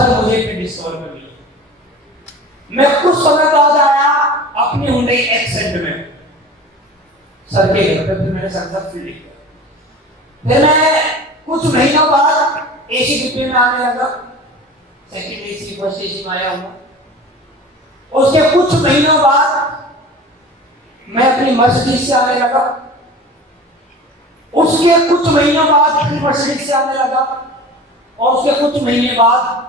Sir मुझे भी discover कर लिया। मैं कुछ समय बाद आया अपनी हुंडई एक्सेंट में सर के घर पे, फिर मैंने सर से फील किया। फिर मैं कुछ महीनों बाद एसी डिब्बे में आने लगा, सेकंड एसी फर्स्ट एसी में आया हूँ। उसके कुछ महीनों बाद मैं अपनी मर्सिडीज से आने लगा, उसके कुछ महीनों बाद फिर मर्सिडीज से आने लगा, और उसके कुछ महीने बाद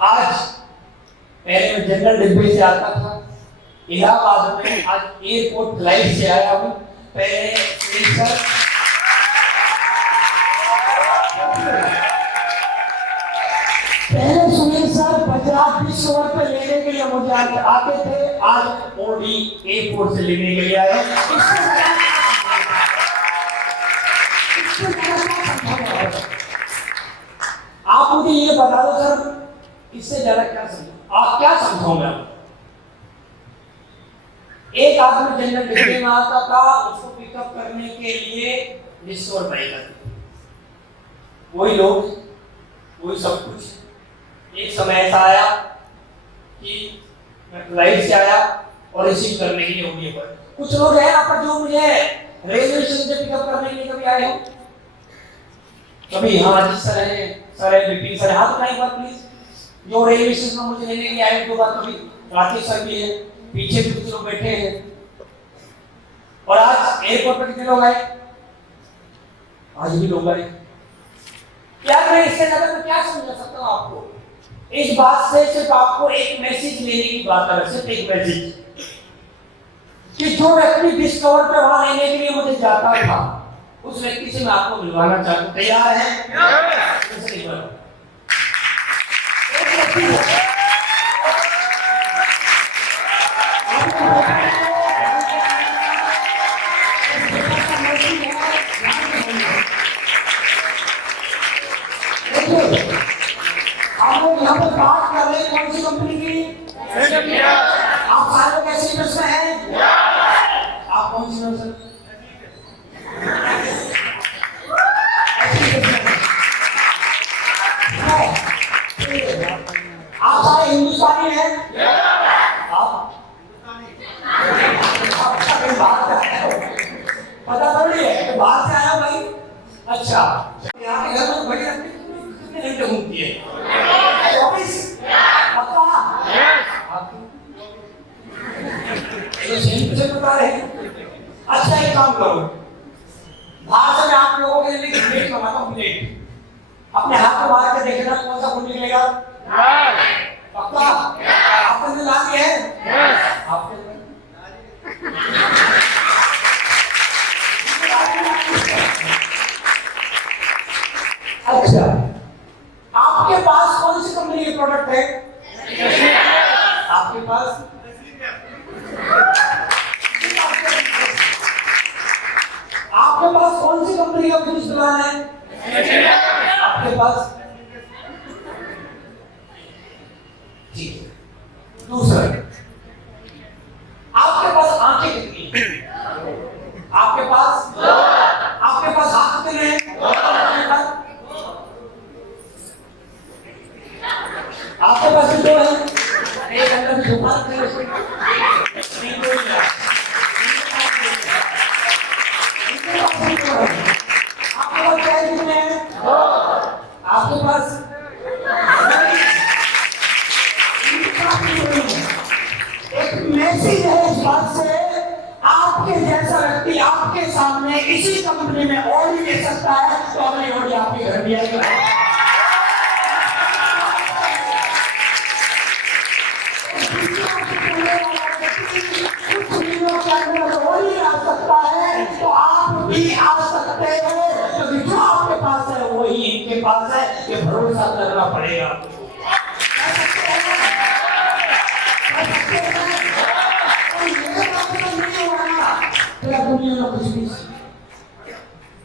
आज पहले मैं जनरल डिब्बे से आता था इलाहाबाद में, आज एयरपोर्ट फ्लाइट से आया हूँ। पहले सुनील सर बजाज 20 ओवर पे लेने के लिए मुझे आते थे, आज ओडी एयरपोर्ट से लेने के लिए आए। आप मुझे ये बता दो सर, इससे ज्यादा क्या समझो, आप क्या समझो? मैं एक आदमी जनरल डिब्बे में आता था, उसको पिकअप करने के लिए डिस्कवर बाइक आती थी, वही लोग वही सब कुछ। एक समय ऐसा आया कि मैं फ्लाइट से आया और रिसीव करने के लिए होगी पर कुछ लोग हैं यहाँ पर जो मुझे रेलवे स्टेशन से पिकअप करने के लिए कभी आए हो? कभी यहाँ अजीत सर है, सर है, विपिन सर है, हाथ उठाइए बात प्लीज। जो रेलवे स्टेशन में मुझे लेने के लिए आए दो बार, कभी राकेश सर भी है, पीछे भी कुछ लोग बैठे हैं। और आज एयरपोर्ट पर कितने लोग आए? आज भी लोग आए। क्या मैं इससे ज्यादा मैं क्या समझा सकता हूँ आपको? इस बात से सिर्फ आपको एक मैसेज लेने की बात है, सिर्फ एक मैसेज कि जो व्यक्ति डिस्कवर पे वहां लेने के लिए मुझे जाता था, उस व्यक्ति से मैं आपको मिलवाना चाहता हूं। तैयार है? आप लोग यहाँ पर बात कर रहे हैं कौन सी कंपनी की? आप सारे लोग ऐसे इंडस्ट्री में हैं? आप कौन सी इंडस्ट्री? आप सारे हिंदुस्तानी हैं? आप पता पड़ रही है बाहर से आया भाई? अच्छा, यहाँ के घर में बड़ी कितने घंटे घूमती है? 24? अच्छा एक काम करो, बाहर से मैं आप लोगों के लिए प्लेट लगाता हूँ। प्लेट अपने हाथ में मार के देखना कौन सा फूल निकलेगा। पक्का? आपने ला दिया है? आपने अच्छा, आपके पास कौन सी कंपनी के प्रोडक्ट है? आपके पास आपके पास कौन सी कंपनी का बिजनेस प्लान है? आपके पास ठीक। दूसरा, आपके पास आंखें कितनी हैं? आपके पास हाथ कितने हैं? आपके पास दो है, एक अंदर में जुबान है, आपके पास क्या कितने हैं? आपके पास एक मैसेज है इस बात से, आपके जैसा व्यक्ति आपके सामने इसी कंपनी में और भी दे सकता है, तो अगली ओर आपके घर भी आएगा। तो आप भी आ सकते हैं, क्योंकि जो आपके पास है वही इनके पास है, ये भरोसा करना पड़ेगा। दुनिया में कुछ भी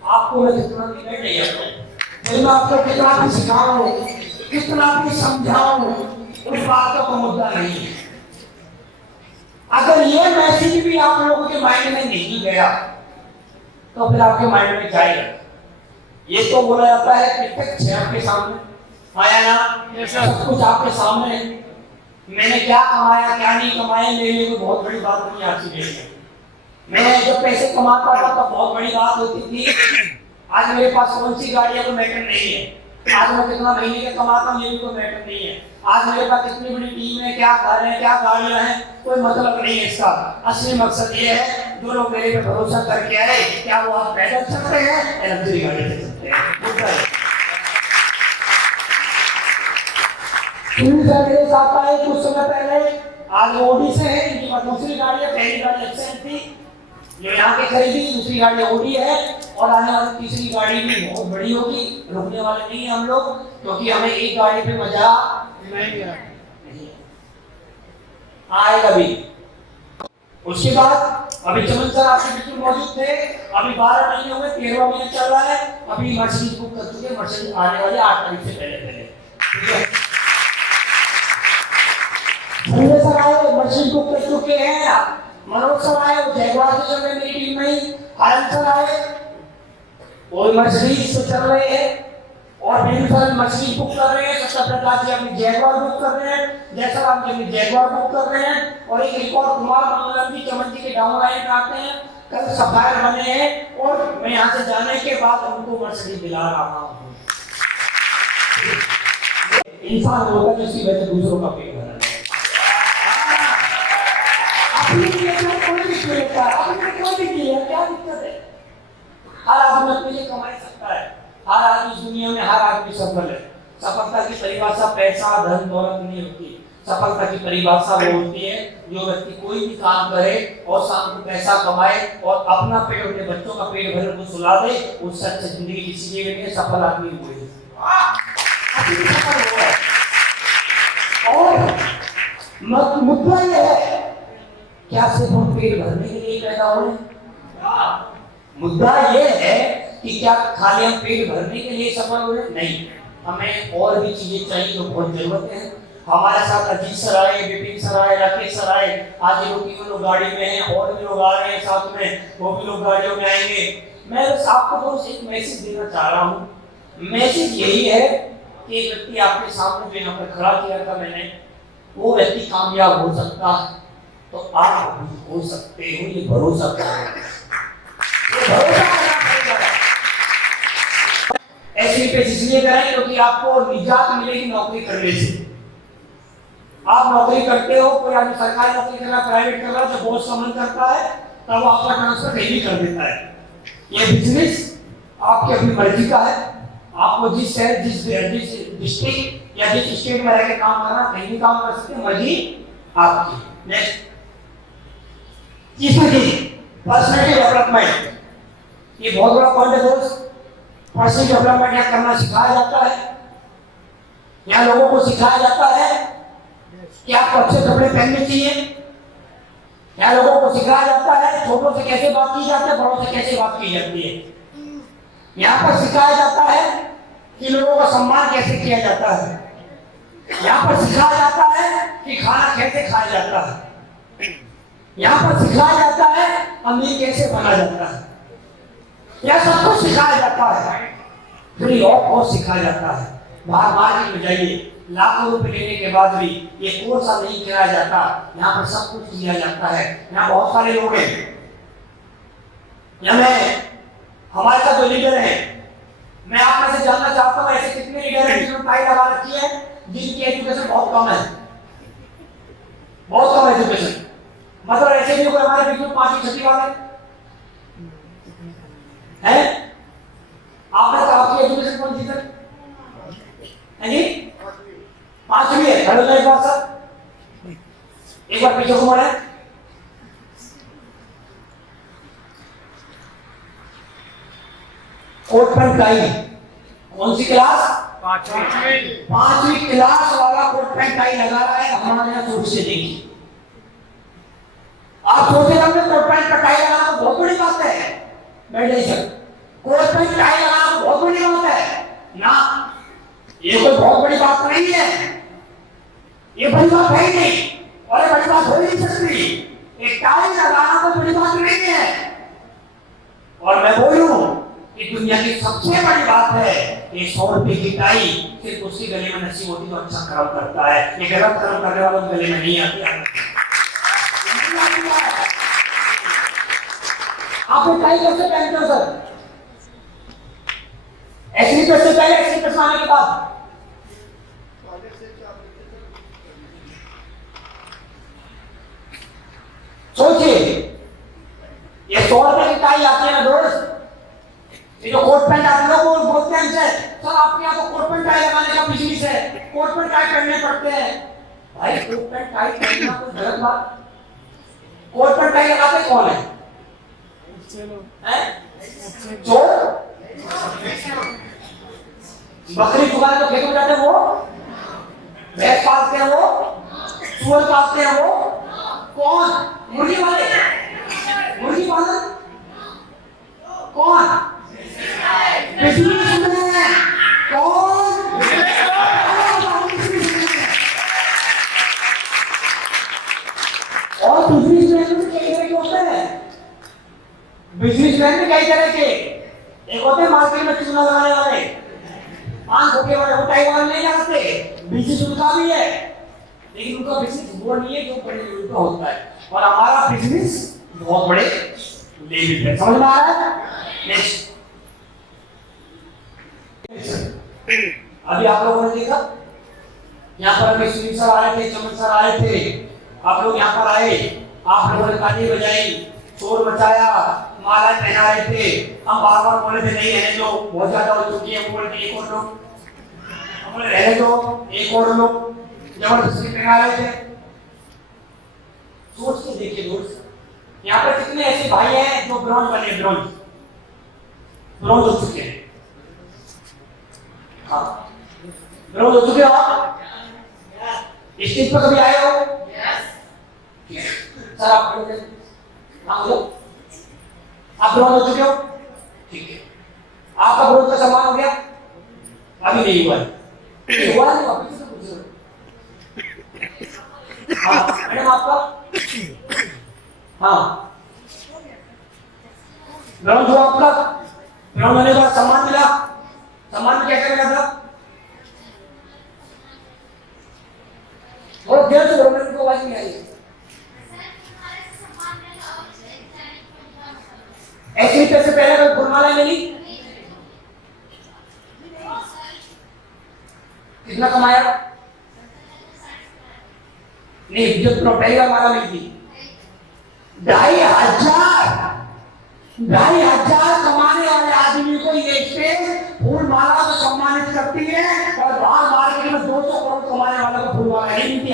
आपको मैं कितना नहीं, मैं आपको कितना भी सिखाऊं, कितना भी समझाऊं, उस बात का मुद्दा नहीं है। अगर ये मैसेज भी आप लोगों के माइंड में नहीं गया, तो फिर आपके माइंड में जाएगा। ये तो बोला जाता है कि प्रत्यक्ष है आपके सामने, आया ना? सब कुछ आपके सामने है। मैंने क्या कमाया क्या नहीं कमाया मेरे लिए कोई बहुत बड़ी बात नहीं आज की डेट में। मैं जब पैसे कमाता था तब बहुत बड़ी बात होती थी। आज मेरे पास कौन सी गाड़ी है कोई मैटर नहीं है। आज मैं कितना महीने का कमाता हूँ ये भी कोई मैटर नहीं है। आज मेरे पास कितनी बड़ी टीम है क्या घर है क्या गाड़ियां हैं कोई मतलब नहीं है इसका। असली मकसद ये है जो लोग मेरे पे भरोसा करके आए क्या वो आज पैदल चलते हैं या लग्जरी गाड़ी से चलते हैं। मेरे साथ आए कुछ समय पहले आज ओडी से है इनकी दूसरी गाड़ी है। पहली गाड़ी एक्सेंट थी जो यहाँ के खरीदी दूसरी गाड़ी ओडी है और आने वाली तीसरी गाड़ी भी बहुत बड़ी होगी। रुकने वाले नहीं है हम लोग क्योंकि हमें एक गाड़ी पे मजा नहीं आएगा भी। उसके बाद अभी चमन सर आपके बिल्कुल मौजूद थे। अभी 12 महीने हुए 13वां महीना चल रहा है। अभी मर्सिडीज बुक कर चुके मर्सिडीज आने वाले 8 तारीख से पहले ठीक है। संजय सर आए मर्सिडीज बुक कर चुके हैं। मनोज सर आए वो जयगवार से चल रहे मेरी टीम में ही। आनंद सर आए वो मर्सिडीज से चल रहे हैं और मेरे सर मर्सिडीज बुक कर रहे हैं। सत्तर प्रकाश जी अपनी जयगवार बुक कर रहे हैं। जयसर आप अपनी जयगवार बुक कर रहे हैं और एक और कुमार मंगलम जी चमन जी के डाउन लाइन में आते हैं। कल सफायर बने हैं और मैं यहाँ से जाने के बाद उनको मर्सिडीज दिला रहा हूँ। इंसान होगा जिसकी वजह से दूसरों का पेट भरा है। अपने लिए कोई भी लेता है अपने कोई भी किया क्या दिक्कत है। हर आदमी अपने लिए कमा सकता है। हर आदमी इस दुनिया में हर आदमी सफल है। सफलता की परिभाषा पैसा धन दौलत नहीं होती। सफलता की परिभाषा वो होती है जो व्यक्ति कोई भी काम करे और शाम को पैसा कमाए और अपना पेट अपने बच्चों का पेट भर को सुला दे। उससे अच्छी जिंदगी किसी के लिए सफल आदमी कोई नहीं। और मुद्दा ये है क्या सिर्फ हम पेट भरने के लिए पैदा हो रहे? मुद्दा ये है कि क्या खाली हम पेट भरने के लिए सफल हो रहे? नहीं, हमें और भी चीजें चाहिए जो बहुत जरूरत है। हमारे साथ अजीत सर आए, विपिन सर आए, राकेश सर आए। आज ये लोग तीनों लोग गाड़ी में हैं और भी लोग आ रहे हैं साथ में, वो भी लोग गाड़ियों में आएंगे। मैं बस आपको बस एक मैसेज देना चाह रहा हूँ। मैसेज यही है कि एक व्यक्ति आपके सामने जो यहाँ पर खड़ा किया था मैंने, वो व्यक्ति कामयाब हो सकता है तो आप भी हो सकते हो। ये भरोसा करो, ऐसी पेश इसलिए करें क्योंकि आपको निजात मिलेगी नौकरी करने से। आप नौकरी करते हो, कोई आदमी सरकारी नौकरी कर रहा है, प्राइवेट कर रहा है, जब बॉस का मन करता है तब वो आपका ट्रांसफर कहीं भी कर देता है। ये बिजनेस आपकी अपनी मर्जी का है। आपको जिस शहर जिस डिस्ट्रिक्ट या जिस स्टेट में रहकर काम करना कहीं भी काम कर सकते हैं, मर्जी आपकी। नेक्स्ट तीसरी चीज पर्सनैलिटी डेवलपमेंट। ये बहुत बड़ा पॉइंट है दोस्त। पर्सनल डेवलपमेंट यहाँ करना सिखाया जाता है। यहाँ लोगों को सिखाया जाता है कि आपको अच्छे कपड़े पहनने चाहिए। यहाँ लोगों को सिखाया जाता है छोटों से कैसे बात की जाती है, बड़ों से कैसे बात की जाती है। यहाँ पर सिखाया जाता है कि लोगों का सम्मान कैसे किया जाता है। यहाँ पर सिखाया जाता है कि खाना कैसे खाया जाता है। यहाँ पर सिखाया जाता है अमीर कैसे बना जाता है। यह सब कुछ सिखाया जाता है। फ्री ऑफ कॉस्ट सिखाया जाता है। बाहर मार्केट में जाइए, लाखों रुपए लेने के बाद भी ये कोर्स नहीं किया जाता। यहाँ पर सब कुछ किया जाता है। यहाँ बहुत सारे लोग हैं। यहाँ हमारे साथ जो लीडर हैं, मैं आप में से जानना चाहता हूँ ऐसे कितने लीडर हैं जिन्होंने टाई लगा रखी है, जिनकी एजुकेशन बहुत कम है, बहुत कम एजुकेशन। मतलब ऐसे भी कोई हमारे बीच में 5वीं 6वीं वाले हैं। आपने तो आपकी एजुकेशन कौन सी सर है जी? 5वीं है। हेलो एक बार सर, एक बार पीछे घुमा है। कोट पैंट टाई कौन सी क्लास? 5वीं क्लास वाला कोट पैंट टाई लगा रहा है। हमारे यहाँ सोच से देखिए, आप सोचे हमने कोट पैंट टाई लगाना बहुत बड़ी बात है। बैठ जाइए सर, कोट पैंट टाई लगाना बहुत बड़ी बात है ना। ये कोई बहुत बड़ी बात नहीं है। ये बड़ी बात है ही नहीं और ये बड़ी बात हो ही नहीं सकती। एक टाई लगाना कोई बड़ी बात नहीं है। और मैं बोलूं कि दुनिया की सबसे बड़ी बात है कि 100 रुपए की टाई सिर्फ उसके गले में नसीब होती तो अच्छा कर्म करता है, ये गलत कर्म करने वालों के गले में नहीं आती। आप ये टाई कैसे पहनते हो सर? ऐसे पैसे पहले, ऐसे पैसे आने के बाद सोचिए, ये 100 रुपए की टाई आती है ना दोस्त, ये जो कोट पैंट आते हैं वो बोलते हैं हमसे सर आपके यहाँ तो कोट पैंट टाई लगाने का बिजनेस है, कोट पैंट टाई पहनने पड़ते हैं। भाई कोट पैंट टाई पहनना कोई गलत बात? कोट पैंट टाई लगाते कौन है? चोर? बकरी चुराने तो खेत में जाते हैं वो, भैंस पालते हैं वो, सुअर पालते हैं वो, कौन? मुर्गी वाले, मुर्गी पालन कौन? बिजनेस में कौन? और बिजनेस में कई तरह के होते हैं, बिजनेस में कई तरह के, एक होते हैं मार्केट में चूना लगाने वाले, पान धोखे वाले, वो टाई वाले नहीं लगाते, बिजनेस उनका भी है, लेकिन उनका बिजनेस वो नहीं है जो बड़े लेवल का होता है, और हमारा बिजनेस बहुत बड़े लेवल पे। समझ में आ रहा है? नेक्स्ट, अभी आप लोगों ने देखा यहाँ पर अभी सुनील सर आ रहे थे, चमन सर आ रहे थे, आप लोग यहाँ पर आए, आप लोगों ने ताली बजाई, शोर मचाया, माला पहना रहे थे, हम बार बार बोले थे नहीं रहने दो, बहुत ज्यादा हो चुकी है, बोले थे एक और लोग, बोले रहने दो एक और लोग, जबरदस्ती पहना रहे थे। सोच के देखिए दोस्त, यहाँ पर कितने ऐसे भाई हैं जो ब्रॉन्ज बने, ब्रॉन्ज ब्रॉन्ज हो चुके हैं। हाँ ब्रॉन्ज हो चुके हो आप? स्टेज पर कभी आए हो? सर आप आप ब्रॉन्ज हो चुके हो? ठीक है, आपका ब्रॉन्ज का सम्मान हो गया? अभी नहीं हुआ है, हुआ है वापस से पूछ रहे। हाँ मैडम आपका? हाँ ब्रॉन्ज हुआ आपका? ब्रॉन्ज होने के बाद सम्मान मिला, सम्मान में क्या क्या मिला था? और देर से बोलो, मेरे को आवाज नहीं आई। ऐसे ही पैसे पहले कोई फुलमाला मिली? कितना कमाया? नहीं, जो पहली बार माला मिली थी 2,500 कमाने वाले आदमी को ये स्टेज फूल माला से सम्मानित करती है, और बाहर मार्केट में 200 करोड़ कमाने वाले को फूल माला नहीं मिलती।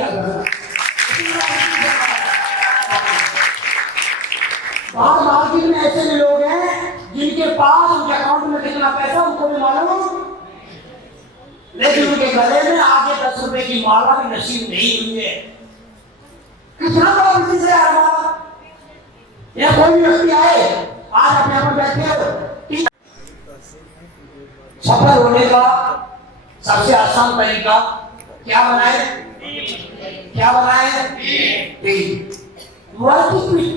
बाहर मार्केट में ऐसे भी लोग हैं जिनके पास उनके अकाउंट में कितना पैसा उनको भी मालूम, लेकिन उनके गले में आगे 10 रुपए की माला भी नसीब नहीं हुई है। कितना बड़ा बिजनेस है हमारा। या कोई भी व्यक्ति आए, आज आप यहाँ पर बैठे हो, सफल होने का सबसे आसान तरीका क्या बनाए? क्या बनाए? वर्किंग विद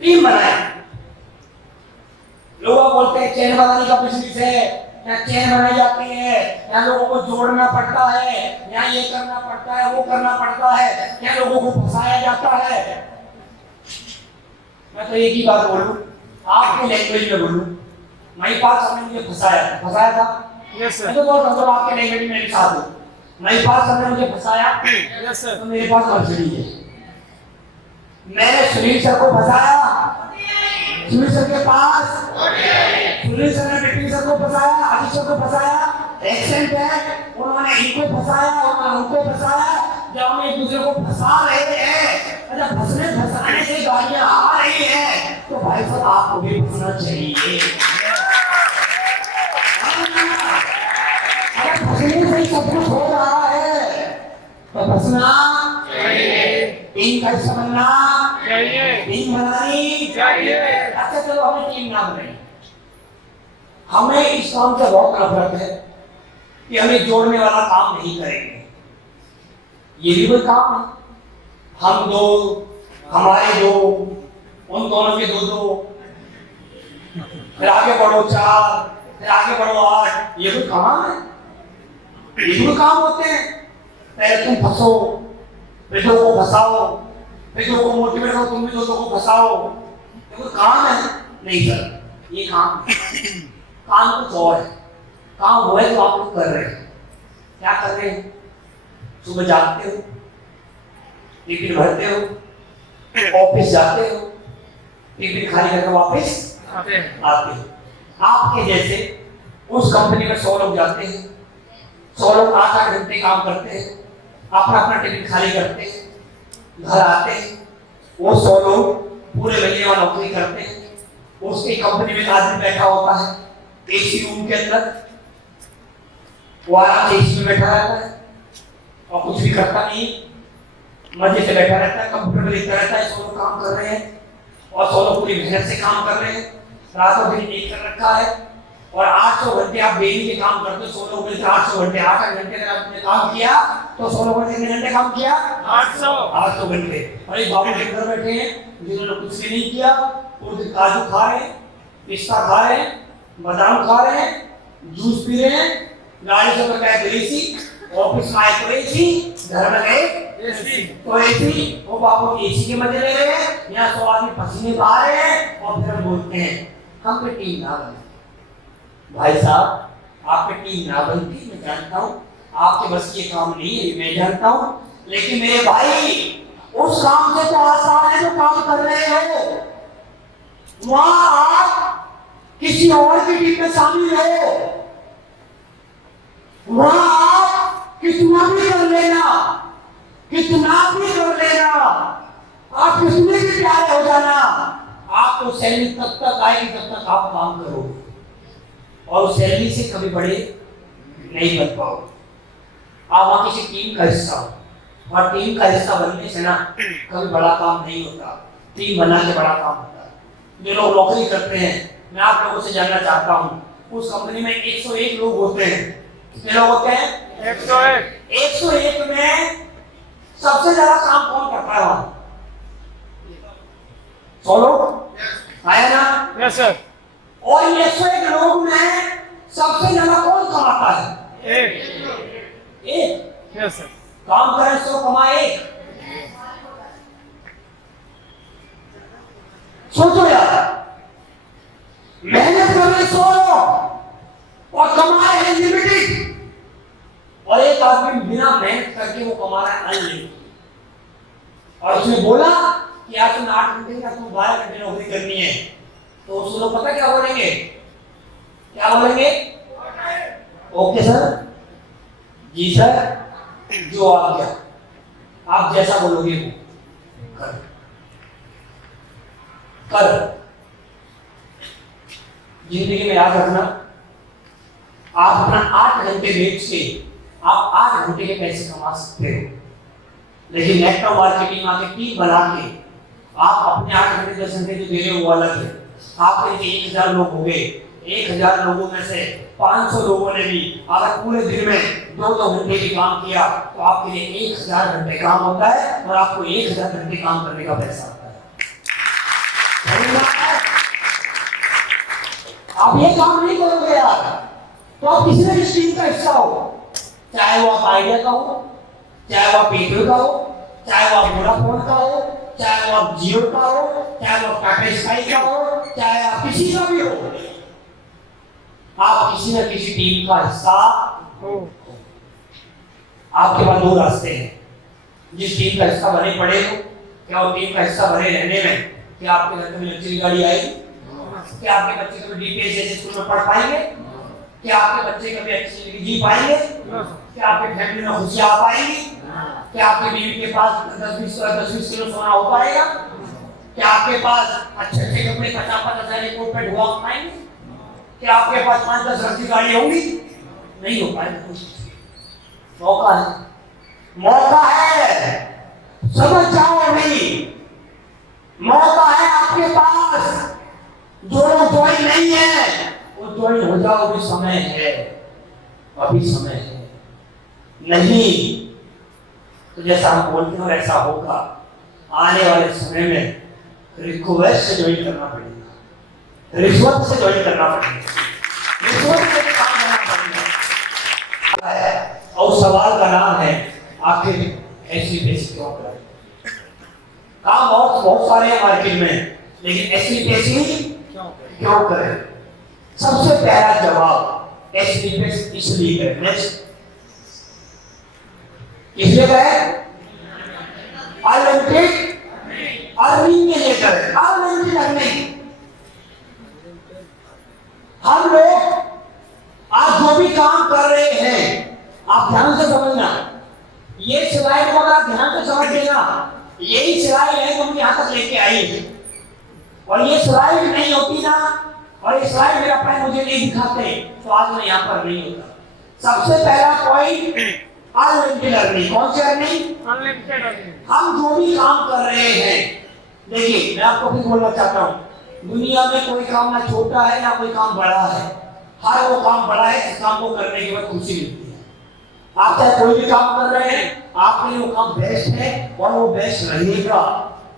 टीम बनाए। लोग बोलते हैं चेन बनाने का बिजनेस है, या चेन बनाई जाती है, या लोगों को जोड़ना पड़ता है, या ये करना पड़ता है, वो करना पड़ता है, या लोगों को फंसाया जाता है। मैं तो एक ही बात बोलूं, आपके लैंग्वेज में बोलूं, महिपाल सर ने मुझे फंसाया था। Yes sir. मैं तो बहुत मतलब आपके लैंग्वेज में मेरे साथ हूं। महिपाल सर ने मुझे फंसाया। Yes sir. तो मेरे पास मर्जी है, मैंने सुनील सर को फंसाया, सुनील सर के पास, सुनील सर ने बिपिन सर को फंसाया, आदित्य सर को फंसाया, एक्सेंट है, उन्होंने इनको फंसाया, उन्होंने उनको फंसाया। जब हम एक दूसरे को फंसा रहे हैं, जब फंसाने से गाड़ियां आ रही हैं, तो भाई साहब आपको भी फंसना चाहिए। अगर फंसने से ही सब कुछ हो रहा है तो फंसना चाहिए, टीम का समझना चाहिए, टीम बनानी चाहिए। अच्छा चलो हमें टीम ना बनाई, हमें इस काम से बहुत नफरत है कि हमें जोड़ने वाला काम नहीं करेंगे। ये भी कोई काम है? हम दो, हमारे दो, उन दोनों के दो दो, फिर आगे बढ़ो 4, फिर आगे बढ़ो 8। ये कोई काम है? ये कोई काम होते हैं? पहले तुम फंसो, फिर लोगों को फंसाओ, फिर लोगों को मोटिवेट करो, तुम भी लोगों को फंसाओ। ये कोई काम है? नहीं सर, ये काम काम कुछ और है। काम वो है जो आप लोग कर रहे हैं। क्या कर रहे हैं? सुबह जागते हो, टिफिन भरते हो, ऑफिस जाते हो, टिफिन खाली करके वापस आते हो। आपके जैसे उस कंपनी में 100 लोग जाते हैं, 100 लोग 8-8 घंटे काम करते हैं, अपना अपना टिफिन खाली करते हैं, घर आते हैं। वो 100 लोग पूरे महीने वाला नौकरी करते हैं। उसकी कंपनी में आदमी बैठा होता है एसी रूम के अंदर, वो आराम से एसी में बैठा रहता है और कुछ भी करता नहीं, मजे से बैठा रहता है, कंप्यूटर में लिखता रहता है। 100 लोग काम कर रहे हैं और 100 लोग पूरी मेहनत से काम कर रहे हैं, रातों दिन एक कर रखा है। और 800 घंटे आप डेली के काम करते हो। 100 लोग मिलकर 800 घंटे, 8 घंटे अगर आपने काम किया तो 100 लोगों ने कितने घंटे काम किया? 800 घंटे। और एक बाबू के घर बैठे हैं जिन्होंने कुछ भी नहीं किया, पूरे काजू खा रहे हैं, पिस्ता खा रहे हैं, बादाम खा रहे हैं, जूस पी रहे हैं, गाड़ी से गए तो एसी, ऑफिस में आए तो एसी, घर में गए तो एसी। वो बाबू एसी के मजे ले रहे हैं, यहाँ 100 आदमी पसीने बहा रहे हैं और फिर हम बोलते हैं हम पे टीम ना बने। भाई साहब, आप पे टीम ना बनती, मैं जानता हूँ आपके बस ये काम नहीं है, मैं जानता हूँ। लेकिन मेरे भाई, उस काम से तो आसान है जो काम कर रहे हो। वहां आप किसी और की टीम में शामिल हो, वहां आप कितना भी कर लेना, कितना भी कर लेना, आप कितने भी प्यारे हो जाना, आपको सैलरी तब तक आएगी जब तक आप काम करोगे, और उस सैलरी से कभी बड़े नहीं बन पाओगे। आप वहां किसी टीम का हिस्सा हो, और टीम का हिस्सा बनने से ना कभी बड़ा काम नहीं होता, टीम बना के बड़ा काम होता है। जो लोग नौकरी करते हैं, मैं आप लोगों से जानना चाहता हूँ, उस कंपनी में 101 लोग होते हैं। कितने लोग होते हैं? 101। 101 में सबसे ज्यादा काम कौन करता है वहां? 100 लोग आया ना? Yes sir. और 101 लोग में सबसे ज्यादा कौन कमाता है? एक। Yes sir. काम करे 100 कमाए 1। सोचो यार, मेहनत कर रहे 100 लोग और कमाए हैं लिमिटेड, और एक आदमी बिना मेहनत करके वो कमा रहा है अनलिमिटेड। और उसने बोला कि आज तुम 8 घंटे या तुम 12 घंटे नौकरी करनी है, तो उस लोग पता क्या बोलेंगे? क्या बोलेंगे? ओके सर, जी सर, जो आप क्या आप जैसा बोलोगे वो कर कर। जिंदगी में याद रखना, आप अपना 8 घंटे बेच के आप 8 घंटे के पैसे कमा सकते हो, लेकिन नेटवर्क मार्केटिंग टीम बना के आप अपने 8 घंटे 10 घंटे जो दे रहे हो वो अलग है। आपके 1000 लोग हो गए, 1000 लोगों में से 500 लोगों ने भी अगर पूरे दिन में 2-2 घंटे भी काम किया तो आपके लिए 1000 घंटे काम होता है, और आपको 1000 घंटे काम करने का पैसा आता है। आप ये काम नहीं करोगे यार, तो आप किसी भी टीम का हिस्सा हो, चाहे वो आप आइडिया का हो, चाहे वो आप पेट्रोल का हो, चाहे वो आप वोडाफोन का हो, चाहे वो आप जियो का हो, चाहे वो आप टाटा स्काई का हो, चाहे आप किसी का भी हो, आप किसी न किसी टीम का हिस्सा हो। आपके पास 2 रास्ते हैं। जिस टीम का हिस्सा बने पड़े हो, क्या वो टीम का हिस्सा बने रहने में क्या आपके घर में लग्जरी गाड़ी आएगी? क्या आपके बच्चे कभी डीपीएस जैसे स्कूल में पढ़ पाएंगे? क्या आपके बच्चे कभी अच्छी जिंदगी जी पाएंगे? क्या आपके फैमिली में खुशियां आ पाएंगी? क्या आपकी बीवी के पास 10-20 किलो सोना हो पाएगा? क्या आपके पास अच्छे कपड़े 50-50 हज़ार कोट पे ढुआ पाएंगे? क्या आपके पास 5-10 रस्सी गाड़ी होंगी? नहीं हो पाएगा। मौका है, मौका है, समझ जाओ अभी, मौका है आपके पास। जो लोग ज्वाइन नहीं है वो ज्वाइन हो जाओ, अभी समय है, अभी समय है। नहीं तो जैसा हम बोलते हो ऐसा होगा। आने वाले समय में रिक्वेस्ट से ज्वाइन करना पड़ेगा, रिश्वत से ज्वाइन करना पड़ेगा, रिश्वत से काम करना पड़ेगा। और सवाल का नाम है आखिर ऐसी बेसी क्यों करें? काम बहुत सारे हैं मार्केट में, लेकिन ऐसी बेसी क्यों करें? सबसे पहला जवाब ऐसी बेसी इसलिए करें, इसलिए करें अनलिमिटेड अर्निंग के लिए करें, अनलिमिटेड अर्निंग। हम लोग आज जो भी काम कर रहे हैं, आप ध्यान से समझना, ये स्लाइड को आप ध्यान से समझ लेना, यही स्लाइड है जो हम यहां तक लेके आए हैं। और ये स्लाइड नहीं होती ना, और ये स्लाइड मेरा पैर मुझे नहीं दिखाते तो आज मैं यहां पर नहीं होता। सबसे पहला पॉइंट अनलिमिटेड अर्निंग। कौन सी अर्निंग? Unlimited earning. हम जो भी काम कर रहे हैं, देखिए मैं आपको भी बोलना चाहता हूँ, दुनिया में कोई काम ना छोटा है ना कोई काम बड़ा है, हर वो काम बड़ा है जिस काम को करने के बाद खुशी मिलती है। आप चाहे कोई भी काम कर रहे हैं, आपके लिए वो काम बेस्ट है और वो बेस्ट रहेगा,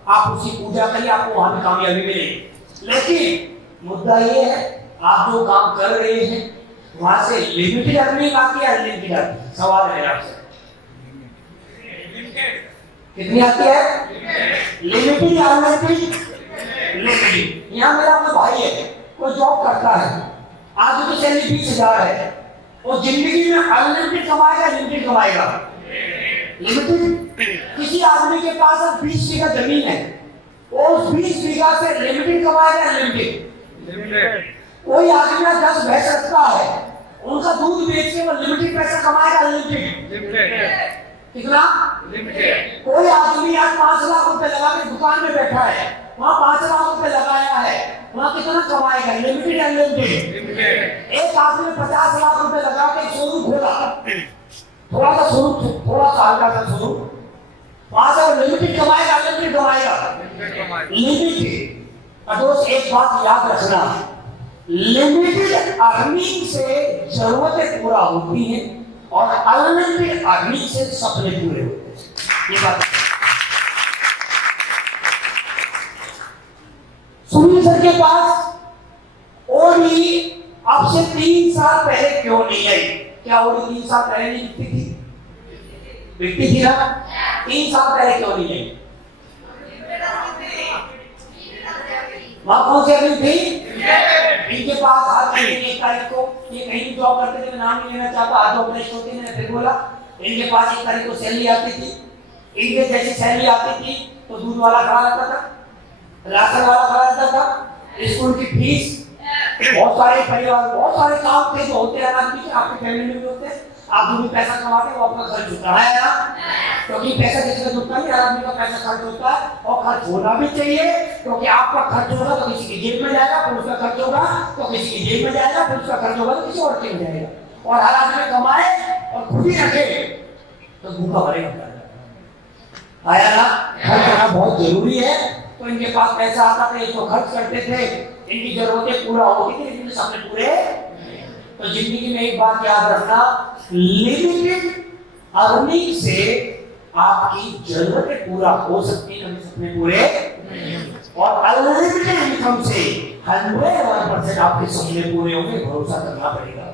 आप उसकी पूजा करिए, आपको वहां भी कामयाबी मिलेगी। लेकिन मुद्दा ये है, आप जो काम कर रहे हैं वहां से लिमिटेड अर्निंग आती है, अनलिमिटेड आती है? सवाल है आपसे, कितनी आती है? लिमिटेड या अनलिमिटेड? लिमिटेड। यहाँ मेरा अपना भाई है, कोई जॉब करता है, आज तो सैलरी 20,000 है, वो जिंदगी में अनलिमिटेड कमाएगा, लिमिटेड कमाएगा? लिमिटेड। किसी आदमी के पास 20 बीघा जमीन है, वो उस 20 बीघा से लिमिटेड कमाएगा, लिमिटेड। कोई आदमी 10 भैंस रखता है, उनका दूध बेच के वो लिमिटेड पैसा कमाएगा, लिमिटेड। कितना? लिमिटेड। कोई आदमी आज 5 लाख रुपए लगा के दुकान में बैठा है, वहाँ 5 लाख रुपए लगाया है, वहाँ कितना कमाएगा? Limited, unlimited? एक आदमी 50 लाख रुपए लगा के शोरूम खोला, थोड़ा सा शोरूम, थोड़ा सा हल्का सा शोरूम, वहाँ से लिमिटेड कमाएगा, अनलिमिटेड कमाएगा? लिमिटेड। दोस्त एक बात याद रखना, लिमिटेड अर्निंग से जरूरतें पूरा होती हैं और अनलिमिटेड अर्निंग से सपने पूरे होते हैं। ये बात सुनील सर के पास ओडी अब से 3 साल पहले क्यों नहीं आई? क्या ओडी 3 साल पहले नहीं बिकती थी? बिकती थी ना? 3 साल पहले क्यों नहीं आई? वहां कौन सी अर्निंग थी? इनके पास हर महीने की 1 तारीख को, ये कहीं जॉब करते थे, मैं नाम नहीं लेना चाहता, आज ऑपरेशन होते थे, मैंने फिर बोला, इनके पास 1 तारीख को सैलरी आती थी। इनके जैसी सैलरी आती थी तो दूध वाला खड़ा रहता था, राशन वाला खड़ा रहता था, स्कूल की फीस, बहुत सारे परिवार, बहुत सारे काम थे जो होते हैं आदमी के, आपके फैमिली में भी होते हैं। आप जो भी पैसा कमाते वो अपना खर्च होता है ना, क्योंकि पैसा किसी का जुटता नहीं, आदमी का पैसा खर्च होता है और खर्च होना भी चाहिए, क्योंकि आपका खर्च होगा तो किसी की जेब में जाएगा, फिर उसका खर्च होगा तो किसी की जेब में जाएगा, फिर उसका खर्च होगा तो किसी और के में जाएगा। और हर आदमी कमाए और खुद ही रखे तो भूखा मरेगा। आया ना? खर्च करना बहुत जरूरी है। तो इनके पास पैसा आता था, इसको खर्च करते थे, इनकी जरूरतें पूरा होती थी, इनके सामने पूरे। तो जिंदगी में एक बात याद रखना, लिमिटेड अर्निंग से आपकी जरूरतें पूरा हो सकती है, सपने पूरे, और अनलिमिटेड इनकम से 100% आपके सपने पूरे होंगे, भरोसा करना पड़ेगा।